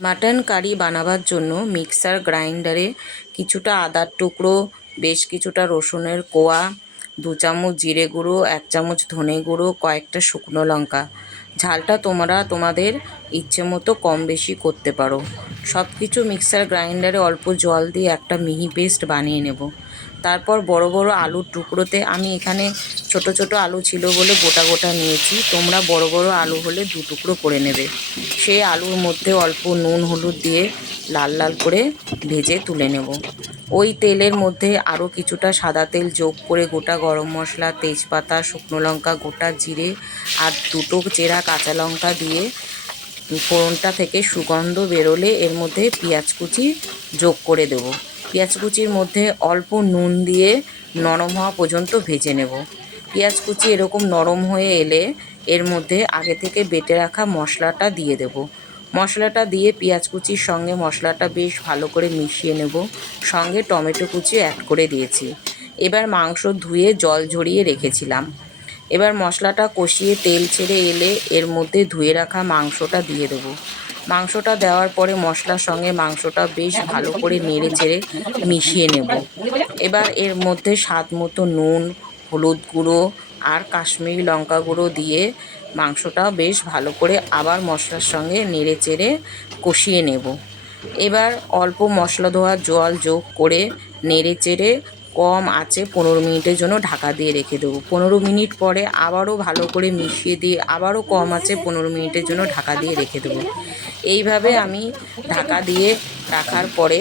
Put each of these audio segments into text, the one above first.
Mutton curry বানাবার জন্য mixer গ্রাইন্ডারে কিছুটা আদার টুকরো, বেশ কিছুটা রসুনের কোয়া, 2 চামচ জিরে গুঁড়ো, 1 চামচ ধনে গুঁড়ো, কয়েকটা শুকনো লঙ্কা। ঝালটা তোমরা তোমাদের ইচ্ছে মতো কম বেশি করতে পারো। সব কিছু মিক্সার গ্রাইন্ডারে অল্প জল দিয়ে একটা মিহি পেস্ট বানিয়ে নেব। তারপর বড় বড় আলুর টুকরোতে, আমি এখানে ছোট ছোট আলু ছিল বলে গোটা গোটা নিয়েছি, তোমরা বড় বড় আলু হলে 2 টুকরো করে নেবে। সেই আলুর মধ্যে অল্প নুন হলুদ দিয়ে লাল লাল করে ভেজে তুলে নেব। ওই তেলের মধ্যে আরও কিছুটা সাদা তেল যোগ করে গোটা গরম মশলা, তেজপাতা, শুকনো লঙ্কা, গোটা জিরে আর 2টো চেরা কাঁচা লঙ্কা দিয়ে ফোড়নটা থেকে সুগন্ধ বেরোলে এর মধ্যে পেঁয়াজ কুচি যোগ করে দেব। পেঁয়াজ কুচির মধ্যে অল্প নুন দিয়ে নরম হওয়া পর্যন্ত ভেজে নেব। পেঁয়াজ কুচি এরকম নরম হয়ে এলে এর মধ্যে আগে থেকে বেটে রাখা মশলাটা দিয়ে দেব। মশলাটা দিয়ে পেঁয়াজ কুচির সঙ্গে মশলাটা বেশ ভালো করে মিশিয়ে নেব। সঙ্গে টমেটো কুচি অ্যাড করে দিয়েছি। এবার মাংস ধুয়ে জল ঝরিয়ে রেখেছিলাম। এবার মশলাটা কষিয়ে তেল ছেড়ে এলে এর মধ্যে ধুয়ে রাখা মাংসটা দিয়ে দেবো। মাংসটা দেওয়ার পরে মশলার সঙ্গে মাংসটা বেশ ভালো করে নেড়ে চেড়ে মিশিয়ে নেব। এবার এর মধ্যে স্বাদ মতো নুন, হলুদ গুঁড়ো আর কাশ্মীরি লঙ্কা গুঁড়ো দিয়ে মাংসটা বেশ ভালো করে আবার মশলার সঙ্গে নেড়ে চেড়ে কষিয়ে নেব। এবার অল্প মশলা ধোয়া জল যোগ করে নেড়ে চেড়ে কম আঁচে 15 মিনিটের জন্য ঢাকা দিয়ে রেখে দেবো। 15 মিনিট পরে আবারও ভালো করে মিশিয়ে দিয়ে আবারও কম আঁচে 15 মিনিটের জন্য ঢাকা দিয়ে রেখে দেবো। এইভাবে আমি ঢাকা দিয়ে রাখার পরে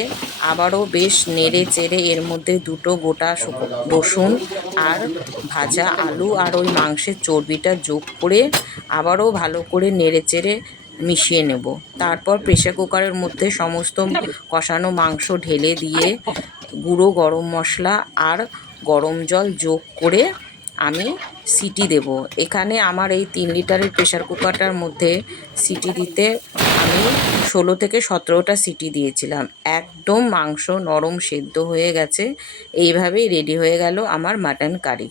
আবারও বেশ নেড়ে চেড়ে এর মধ্যে 2টো গোটা রসুন আর ভাজা আলু আর ওই মাংসের চর্বিটা যোগ করে আবারও ভালো করে নেড়ে চেড়ে মিশিয়ে নেব। তারপর প্রেসার কুকারের মধ্যে সমস্ত কষানো মাংস ঢেলে দিয়ে গুঁড়ো গরম মশলা আর গরম জল যোগ করে আমি সিটি দেব। এখানে আমার এই 3 লিটারের প্রেসার কুকারটার মধ্যে সিটি দিতে আমি 16 থেকে 17টা সিটি দিয়েছিলাম। একদম মাংস নরম সেদ্ধ হয়ে গেছে। এইভাবেই রেডি হয়ে গেল আমার মাটন কারি।